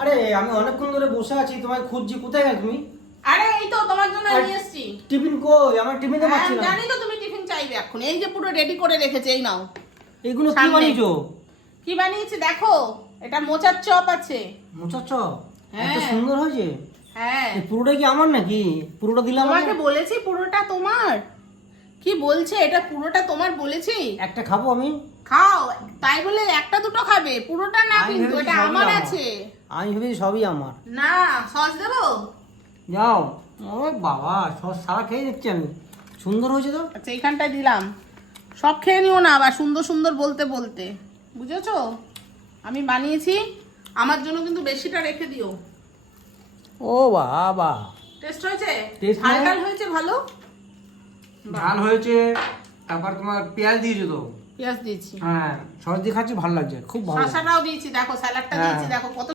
আরে আমি অনেকক্ষণ ধরে বসে আছি, তোমায় খুঁজছি, কোথায় গেলে তুমি? আরে এই তো তোমার জন্য নিয়ে এসেছি। টিফিন কই? আমার টিফিন তো হ্যাঁ পাচ্ছি না। জানি তো তুমি টিফিন চাইবে এখন। এই যে পুরো রেডি করে রেখেছে, এই নাও। এইগুলো কি সামনে। বানিয়েছো? কি বানিয়েছি দেখো, এটা মোচার চপ আছে। মোচার চপ? হ্যাঁ। এত সুন্দর হয়েছে। হ্যাঁ এই পুরোটা কি আমার নাকি? পুরোটা দিলাম তোমাকে বলেছি পুরোটা তোমার। কি বলছে এটা পুরোটা তোমার বলেছি? একটা খাবো আমি? খাও, তাই বলে একটা দুটো খাবে, পুরোটা না আমি কিন্তু, ভেবেছি এটা সবই আমার আমার। আছে। আমি ভেবেছি সবই আমার। না সস দেবো? যাও। ও বাবা, সব সারা খেয়ে যাচ্ছি আমি। সুন্দর হয়েছে তো। আচ্ছা এইখানটায় দিলাম। সব খেয়ে নিও না আবার সুন্দর সুন্দর বলতে বলতে, বুঝেছো? আমি বানিয়েছি, আমার জন্য কিন্তু বেশিটা রেখে দিও। ও বাবা, টেস্ট হয়েছে? Taste ঝাল মানে? ঝাল হয়েছে ভালো? ঝাল হয়েছে, তারপর তোমার পেঁয়াজ দিয়েছো তো। পেঁয়াজ দিয়েছি, হ্যাঁ, সস দিয়ে খাচ্ছি, ভালো লাগছে, খুব ভালো লাগছে। শসাটাও দিয়েছি, দেখো স্যালাডটা হ্যাঁ। দিয়েছি, দেখো কত